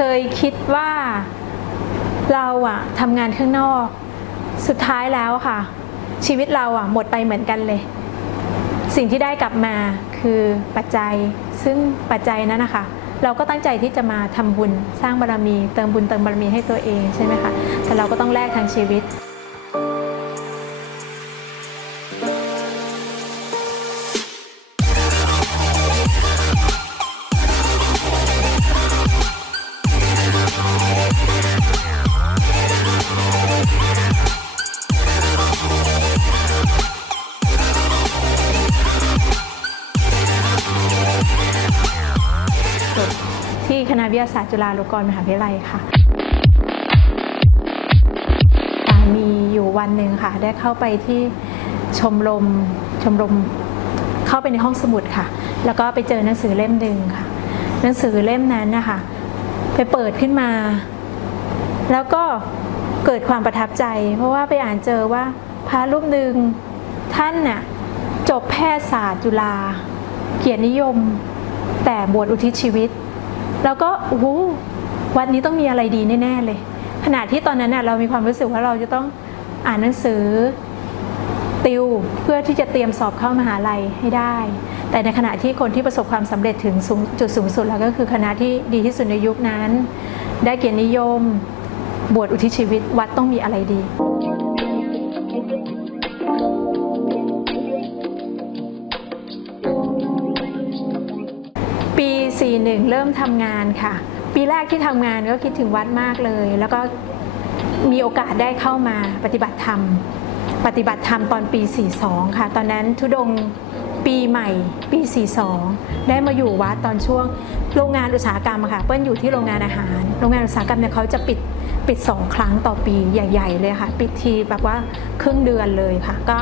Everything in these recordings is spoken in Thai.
เคยคิดว่าเราอะทำงานข้างนอก สุดท้ายแล้วค่ะ ชีวิตเราอะหมดไปเหมือนกันเลย สิ่งที่ได้กลับมาคือปัจจัย ซึ่งปัจจัยนั้นนะคะ เราก็ตั้งใจที่จะมาทำบุญสร้างบารมี เติมบุญเติมบารมีให้ตัวเองใช่ไหมคะแต่เราก็ต้องแลกทางชีวิต ทยาศาสตร์จุฬาลงกรณ์มหาวิทยาลัยค่ะ มีอยู่วันหนึ่งค่ะ ได้เข้าไปที่ชมรมชมรมเข้าไปในห้องสมุดค่ะ แล้วก็ไปเจอหนังสือเล่มหนึ่งค่ะ หนังสือเล่มนั้นนะคะไปเปิดขึ้นมา แล้วก็เกิดความประทับใจ เพราะว่าไปอ่านเจอว่าพระรูปหนึ่งท่านน่ะจบแพทยศาสตร์จุฬาเกียรตินิยม แต่บวชอุทิศชีวิต แล้วก็โอ้โหวันนี้ต้องมีอะไรดีแน่ๆเลย ขณะที่ตอนนั้นน่ะเรามีความรู้สึกว่าเราจะต้องอ่านหนังสือติวเพื่อที่จะเตรียมสอบเข้ามหาลัยให้ได้ แต่ในขณะที่คนที่ประสบความสำเร็จถึงงจุดสูงสุดแล้วก็คือคณะที่ดีที่สุดในยุคนั้น ได้เกียรตินิยม บวชอุทิศชีวิตวัดต้องมีอะไรดี 41เริ่มทำงานค่ะ ปีแรกที่ทำงานก็คิดถึงวัดมากเลย แล้วก็มีโอกาสได้เข้ามาปฏิบัติธรรม ปฏิบัติธรรมตอนปี 42 ค่ะ ตอนนั้นทุดงปีใหม่ปี 42 ได้มาอยู่วัดตอนช่วงโรงงานอุตสาหกรรมค่ะ เปิ้ลอยู่ที่โรงงานอาหาร โรงงานอุตสาหกรรมเนี่ยเขาจะปิดปิด2ครั้งต่อปีใหญ่ ๆ เลยค่ะ ปิดทีแบบว่าครึ่งเดือนเลยค่ะ ก็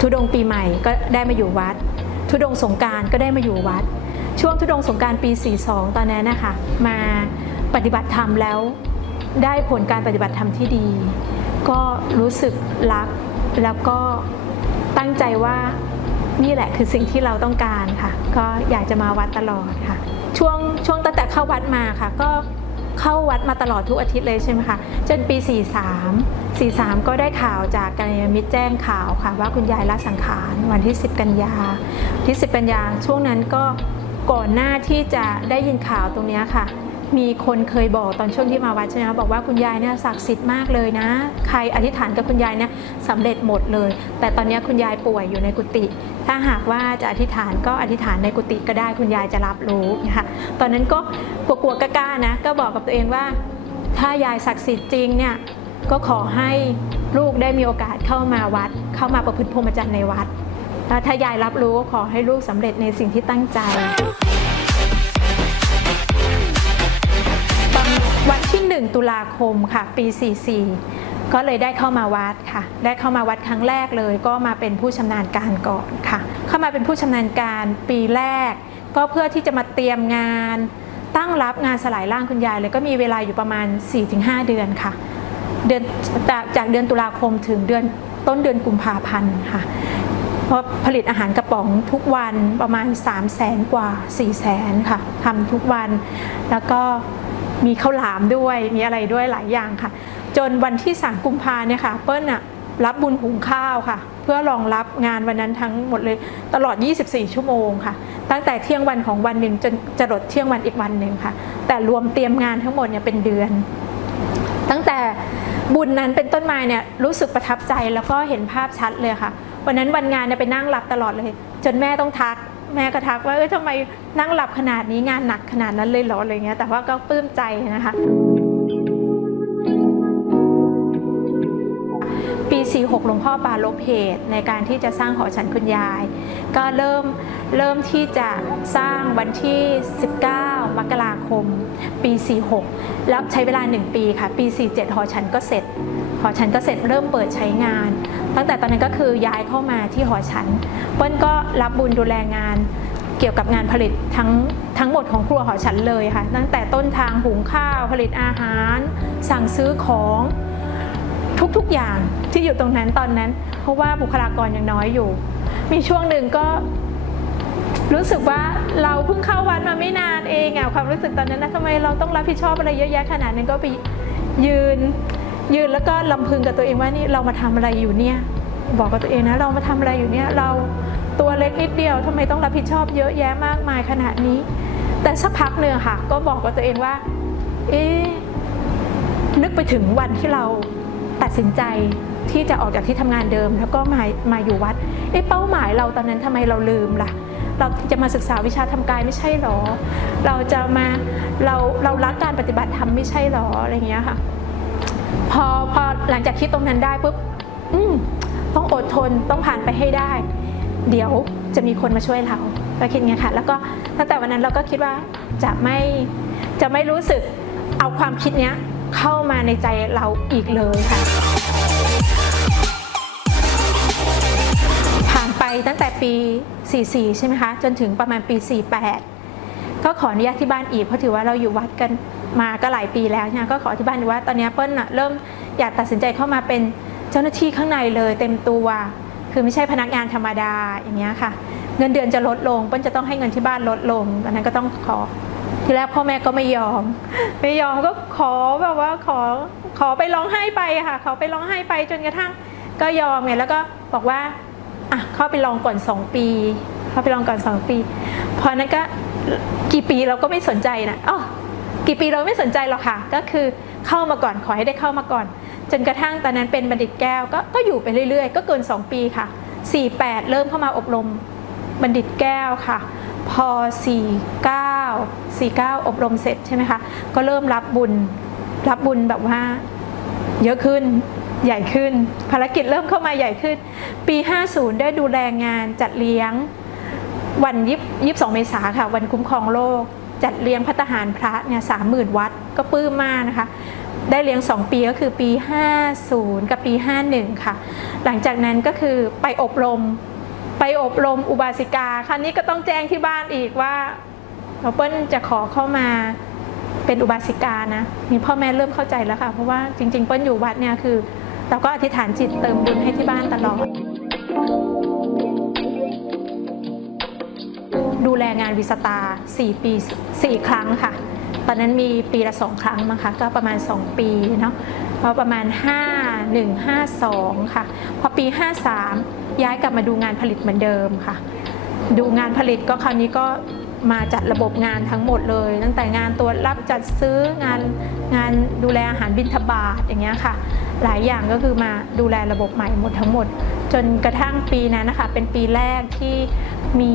ทุดงปีใหม่ก็ได้มาอยู่วัด ทุดงสงการก็ได้มาอยู่วัด ช่วงทุดงสงการปี 42 ตอนนั้นนะคะมาปฏิบัติธรรมแล้วได้ผลการปฏิบัติธรรมที่ดี ก็รู้สึกรักแล้วก็ตั้งใจว่านี่แหละคือสิ่งที่เราต้องการค่ะ ก็อยากจะมาวัดตลอดค่ะ ช่วงช่วงตั้งแต่เข้าวัดมาค่ะ ก็เข้าวัดมาตลอดทุกอาทิตย์เลยใช่ไหมคะจนปี 43 43 ก็ได้ข่าวจากกัลยาณมิตรแจ้งข่าวค่ะ ว่าคุณยายละสังขารวันที่ 10 กันยาที่ 10 กันยาช่วงนั้นก็ ก่อนหน้าที่จะได้ยินข่าวตรงนี้ค่ะ มีคนเคยบอกตอนช่วงที่มาวัดใช่ไหมคะบอกว่าคุณยายเนี่ยศักดิ์สิทธิ์มากเลยนะ ใครอธิษฐานกับคุณยายเนี่ยสำเร็จหมดเลย แต่ตอนนี้คุณยายป่วยอยู่ในกุฏิถ้าหากว่าจะอธิษฐานก็อธิษฐานในกุฏิก็ได้คุณยายจะรับรู้นะคะตอนนั้นก็กลัวๆกล้าๆนะก็บอกกับตัวเองว่า ถ้ายายศักดิ์สิทธิ์จริงเนี่ยก็ขอให้ลูกได้มีโอกาสเข้ามาวัด เข้ามาประพฤติพรหมจรรย์ในวัด แล้วถ้ายายรับรู้ก็ขอให้ลูกสำเร็จในสิ่งที่ตั้งใจ วันที่ 1 ตุลาคมค่ะ ปี 44 ก็เลยได้เข้ามาวัดค่ะ ได้เข้ามาวัดครั้งแรกเลย ก็มาเป็นผู้ชำนาญการก่อนค่ะ เข้ามาเป็นผู้ชำนาญการปีแรก ก็เพื่อที่จะมาเตรียมงาน ตั้งรับงานสลายร่างคุณยายเลยก็มีเวลาอยู่ประมาณ 4-5 เดือนค่ะเดือนจากเดือนตุลาคมถึงเดือนต้นเดือนกุมภาพันธ์ค่ะ เพราะผลิตอาหารกระป๋องทุกวันประมาณ 3 0 0แสนกว่า 4 0 0แสนค่ะทำทุกวัน แล้วก็มีข้าวหลามด้วยมีอะไรด้วยหลายอย่างค่ะ จนวันที่ 3 กุมภาเนี่ยค่ะ เปิ้ลน่ะรับบุญหุงข้าวค่ะ เพื่อรองรับงานวันนั้นทั้งหมดเลยตลอด 24 ชั่วโมงค่ะ ตั้งแต่เที่ยงวันของวันหนึ่งจนจะรดเที่ยงวันอีกวันหนึ่งค่ะ แต่รวมเตรียมงานทั้งหมดเนี่ยเป็นเดือน ตั้งแต่บุญนั้นเป็นต้นมาเนี่ยรู้สึกประทับใจแล้วก็เห็นภาพชัดเลยค่ะ วันนั้นวันงานเนี่ยไปนั่งหลับตลอดเลย จนแม่ต้องทัก แม่ก็ทักว่าเอ้ยทำไมนั่งหลับขนาดนี้งานหนักขนาดนั้นเลยเหรออะไรเงี้ยแต่ว่าก็ปลื้มใจนะคะ ปี 46 หลวงพ่อปาลบเหตุในการที่จะสร้างหอฉันคุณยาย ก็เริ่มเริ่มที่จะสร้างวันที่ 19 มกราคม ปี 46 แล้วใช้เวลา 1 ปีค่ะ ปี 47 หอฉันก็เสร็จ อฉันก็เสร็จเริ่มเปิดใช้งาน ตั้งแต่ตอนนั้นก็คือย้ายเข้ามาที่หอฉันเปิ้ลก็รับบุญดูแลงานเกี่ยวกับงานผลิตทั้งทั้งหมดของครัวหอฉันเลยค่ะ ตั้งแต่ต้นทางหุงข้าวผลิตอาหาร สั่งซื้อของทุกๆอย่างที่อยู่ตรงนั้นตอนนั้น เพราะว่าบุคลากรยังน้อยอยู่ มีช่วงหนึ่งก็รู้สึกว่าเราเพิ่งเข้าวัดมาไม่นานเองอะความรู้สึกตอนนั้นนะทำไมเราต้องรับผิดชอบอะไรเยอะแยะขนาดนั้นก็ไปยืน ยืนแล้วก็ลำพึงกับตัวเองว่านี่เรามาทำอะไรอยู่เนี่ย บอกกับตัวเองนะเรามาทำอะไรอยู่เนี่ยเราตัวเล็กนิดเดียวทำไมต้องรับผิดชอบเยอะแยะมากมายขนาดนี้ แต่สักพักหนึ่งค่ะ ก็บอกกับตัวเองว่า เอ๊นึกไปถึงวันที่เราตัดสินใจที่จะออกจากที่ทำงานเดิม แล้วก็มามาอยู่วัดเอ๊ะเป้าหมายเราตอนนั้นทำไมเราลืมล่ะเราจะมาศึกษาวิชาทำกายไม่ใช่หรอ เราจะมาเราเรารักการปฏิบัติธรรมไม่ใช่หรออะไรเงี้ยค่ะ พอพอหลังจากคิดตรงนั้นได้ปุ๊บต้องอดทนต้องผ่านไปให้ได้ เดี๋ยวจะมีคนมาช่วยเราเราคิดไงยค่ะ แล้วก็ตั้งแต่วันนั้นเราก็คิดว่าจะไม่จะไม่รู้สึกเอาความคิดเนี้ยเข้ามาในใจเราอีกเลยค่ะ ผ่านไปตั้งแต่ปี 44 ใช่ไหมคะ จนถึงประมาณปี 48 ก็ขออนุญาตที่บ้านอีกเพราะถือว่าเราอยู่วัดกัน มาก็หลายปีแล้วเนี่ยก็ขอที่บ้านว่าตอนนี้เปิ้ลนะเริ่มอยากตัดสินใจเข้ามาเป็นเจ้าหน้าที่ข้างในเลยเต็มตัว คือไม่ใช่พนักงานธรรมดาอย่างเงี้ยค่ะ เงินเดือนจะลดลงเปิ้ลจะต้องให้เงินที่บ้านลดลงตอนนั้นก็ต้องขอทีแรกพ่อแม่ก็ไม่ยอม ไม่ยอมก็ขอแบบว่าขอขอไปร้องไห้ไปค่ะขอไปร้องไห้ไปจนกระทั่งก็ยอมไงแล้วก็บอกว่าอะเข้าไปลองก่อน2ปีเข้าไปลองก่อน2ปี พอนั้นก็กี่ปีเราก็ไม่สนใจนะอ๋อ กี่ปีเราไม่สนใจหรอกค่ะ ก็คือเข้ามาก่อนขอให้ได้เข้ามาก่อน จนกระทั่งตอนนั้นเป็นบัณฑิตแก้วก็ก็อยู่ไปเรื่อยๆ ก็เกิน 2 ปีค่ะ 48 เริ่มเข้ามาอบรมบัณฑิตแก้วค่ะ พอ 49 49 อบรมเสร็จใช่ไหมคะก็เริ่มรับบุญรับบุญแบบว่าเยอะขึ้นใหญ่ขึ้น ภารกิจเริ่มเข้ามาใหญ่ขึ้น ปี 50 ได้ดูแลงานจัดเลี้ยงวันยิบยิบสองเมษาค่ะ วันคุ้มครองโลก จัดเลี้ยงพัตตาหารพระเนี่ยสามหมื่นวัดก็ปลื้มมากนะคะ ได้เลี้ยง 2 ปีก็คือปี 50 กับปี 51 ค่ะ หลังจากนั้นก็คือไปอบรม ไปอบรมอุบาสิกาคราวนี้ก็ต้องแจ้งที่บ้านอีกว่าเราเปิ้ลจะขอเข้ามาเป็นอุบาสิกานะ มีพ่อแม่เริ่มเข้าใจแล้วค่ะ เพราะว่าจริง ๆ เปิ้ลอยู่วัดเนี่ยคือ เราก็อธิษฐานจิตเติมบุญให้ที่บ้านตลอด ดูแลงานวิสตา 4 ปี 4 ครั้งค่ะ ตอนนั้นมีปีละ 2 ครั้งมั้งคะก็ประมาณ 2 ปีเนาะพอประมาณ 5 1 5 2 ค่ะ พอปี 53 ย้ายกลับมาดูงานผลิตเหมือนเดิมค่ะ ดูงานผลิตก็คราวนี้ก็ มาจัดระบบงานทั้งหมดเลย ตั้งแต่งานตรวรับจัดซื้องานงานดูแลอาหารบิณฑบาตอย่างเงี้ยค่ะ หลายอย่างก็คือมาดูแลระบบใหม่หมดทั้งหมด จนกระทั่งปีนั้นนะคะ เป็นปีแรกที่มี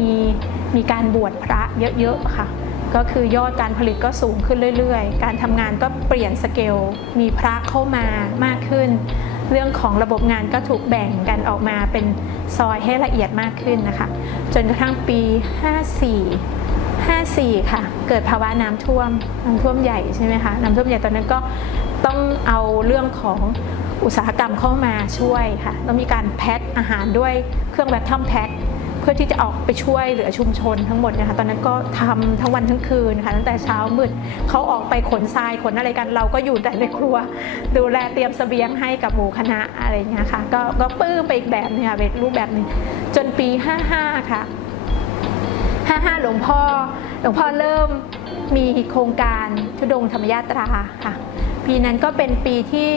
มีการบวชพระเยอะๆค่ะ ก็คือยอดการผลิตก็สูงขึ้นเรื่อยๆ การทำงานก็เปลี่ยนสเกลมีพระเข้ามามากขึ้น เรื่องของระบบงานก็ถูกแบ่งกันออกมาเป็นซอยให้ละเอียดมากขึ้นนะคะ จนกระทั่งปี 54 54 ค่ะ เกิดภาวะน้ำท่วม น้ำท่วมใหญ่ใช่ไหมคะ น้ำท่วมใหญ่ตอนนั้นก็ต้องเอาเรื่องของอุตสาหกรรมเข้ามาช่วยค่ะ ต้องมีการแพ็คอาหารด้วยเครื่องแบบทำแพ็คเพื่อที่จะออกไปช่วยเหลือชุมชนทั้งหมดนะคะ ตอนนั้นก็ทำทั้งวันทั้งคืนค่ะตั้งแต่เช้ามืดเขาออกไปขนทรายขนอะไรกัน เราก็อยู่แต่ในครัว ดูแลเตรียมเสบียงให้กับหมู่คณะอะไรอย่างเงี้ยค่ะ ก็ก็ปลื้มไปอีกแบบหนึงค่ะเป็นรูปแบบหนึงจนปี 55 ค่ะ 55 หลวงพ่อ หลวงพ่อเริ่มมีโครงการทุดงธรรมยาตราค่ะ ปีนั้นก็เป็นปีที่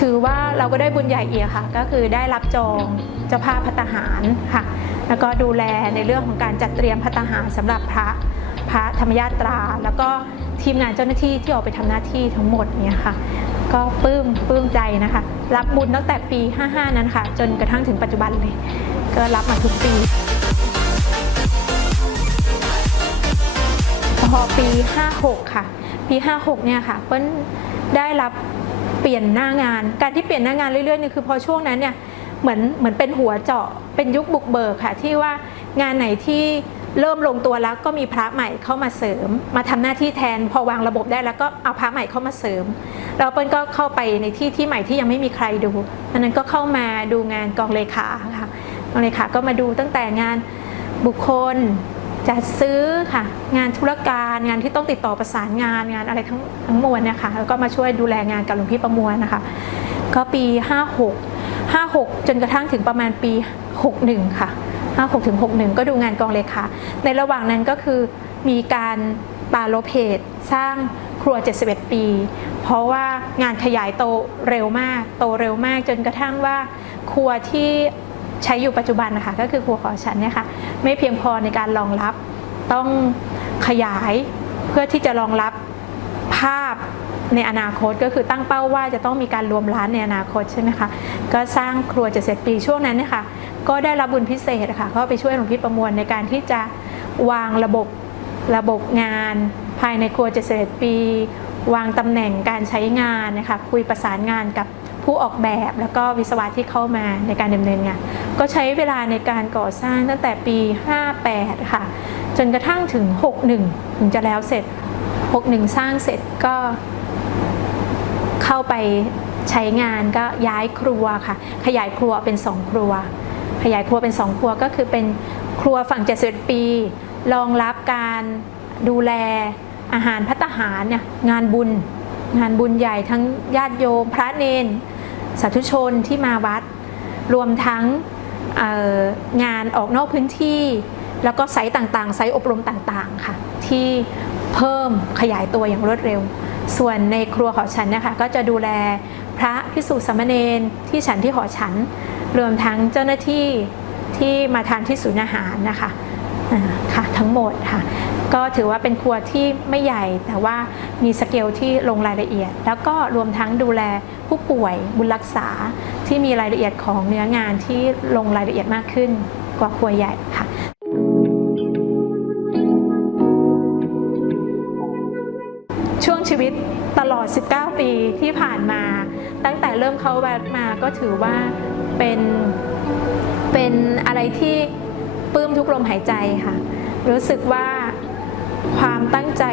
ถือว่าเราก็ได้บุญใหญ่เอีกค่ะ ก็คือได้รับจองเจ้าภาพพัตหารค่ะ แล้วก็ดูแลในเรื่องของการจัดเตรียมพัตหารสำหรับพระพระธรรมยาตรา แล้วก็ทีมงานเจ้าหน้าที่ที่ออกไปทำหน้าที่ทั้งหมดเนี่ยค่ะ ก็ปลื้มปลื้มใจนะคะ รับบุญตั้งแต่ปี 55 นั้นค่ะ จนกระทั่งถึงปัจจุบันเลย ก็รับมาทุกปี พอปี 56 ค่ะ ปี 56 เนี่ยค่ะเปิ้ลได้รับเปลี่ยนหน้างาน การที่เปลี่ยนหน้างานเรื่อยๆนี่คือพอช่วงนั้นเนี่ยเหมือนเหมือนเป็นหัวเจาะเป็นยุคบุกเบิกค่ะ ที่ว่างานไหนที่เริ่มลงตัวแล้วก็มีพระใหม่เข้ามาเสริม มาทำหน้าที่แทนพอวางระบบได้แล้วก็เอาพระใหม่เข้ามาเสริมแล้วเปิ้ลก็เข้าไปในที่ที่ใหม่ที่ยังไม่มีใครดูอันนั้นก็เข้ามาดูงานกองเลขาค่ะกองเลขาก็มาดูตั้งแต่งานบุคคล จัดซื้อค่ะ งานธุรการงานที่ต้องติดต่อประสานงานงานอะไรทั้งทั้งมวลเนะคะแล้วก็มาช่วยดูแลงานกับหลวงพี่ประมวลนะคะ ก็ปี 56 56 จนกระทั่งถึงประมาณปี 61 ค่ะ 56ถึง61 ก็ดูงานกองเลขาในระหว่างนั้นก็คือมีการปาโลเพจสร้างครัว 71 ปี เพราะว่างานขยายโตเร็วมาก โตเร็วมากจนกระทั่งว่าครัวที่ ใช้อยู่ปัจจุบันนะคะก็คือครัวของฉันเนี่ยค่ะไม่เพียงพอในการรองรับ ต้องขยายเพื่อที่จะรองรับภาพในอนาคตก็คือตั้งเป้าว่าจะต้องมีการรวมร้านในอนาคตใช่ไหมคะก็สร้างครัวจะเสร็จปีช่วงนั้นเนี่ยค่ะก็ได้รับบุญพิเศษค่ะก็ไปช่วยหลวงพี่ประมวลในการที่จะวางระบบระบบงานภายในครัวจะเสร็จปี วางตำแหน่งการใช้งานนะคะคุยประสานงานกับ ผู้ออกแบบแล้วก็วิศวะที่เข้ามาในการดำเนินงาน ก็ใช้เวลาในการก่อสร้างตั้งแต่ปี 58 ค่ะ จนกระทั่งถึง 61 ถึงจะแล้วเสร็จ 61 สร้างเสร็จก็เข้าไปใช้งานก็ย้ายครัวค่ะ ขยายครัวเป็น 2 ครัว ขยายครัวเป็น 2 ครัวก็คือเป็นครัวฝั่ง 71 ปี รองรับการดูแลอาหารพัตหารเนี่ยงานบุญ งานบุญใหญ่ทั้งญาติโยมพระเนน สาธุชนที่มาวัด รวมทั้งงานออกนอกพื้นที่ แล้วก็ไซต์ต่างๆ ไซต์อบรมต่างๆค่ะ ที่เพิ่มขยายตัวอย่างรวดเร็ว ส่วนในครัวหอฉันนะคะก็จะดูแลพระพิสุสามเณรที่ฉันที่หอฉัน รวมทั้งเจ้าหน้าที่ที่มาทานที่ศูนย์อาหารนะคะค่ะทั้งหมดค่ะ ก็ถือว่าเป็นครัวที่ไม่ใหญ่ แต่ว่ามีสเกลที่ลงรายละเอียด แล้วก็รวมทั้งดูแลผู้ป่วยบุญรักษาที่มีรายละเอียดของเนื้องานที่ลงรายละเอียดมากขึ้นกว่าครัวใหญ่ค่ะช่วงชีวิตตลอด 19 ปีที่ผ่านมา ตั้งแต่เริ่มเข้าวัดมาก็ถือว่าเป็นเป็นอะไรที่ปลื้มทุกลมหายใจค่ะ รู้สึกว่า ความตั้งใจ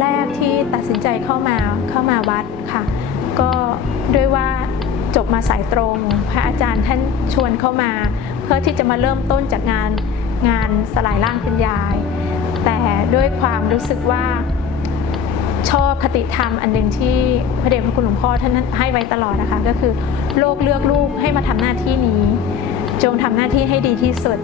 แรกที่ตัดสินใจเข้ามาเข้ามาวัดค่ะ ก็ด้วยว่าจบมาสายตรง พระอาจารย์ท่านชวนเข้ามา เพื่อที่จะมาเริ่มต้นจากงานงานสลายร่างคุณยาย แต่ด้วยความรู้สึกว่าชอบคติธรรมอันหนึ่งที่พระเดชพระคุณหลวงพ่อท่านให้ไว้ตลอดนะคะ ก็คือโลกเลือกลูกให้มาทำหน้าที่นี้ จงทำหน้าที่ให้ดีที่สุด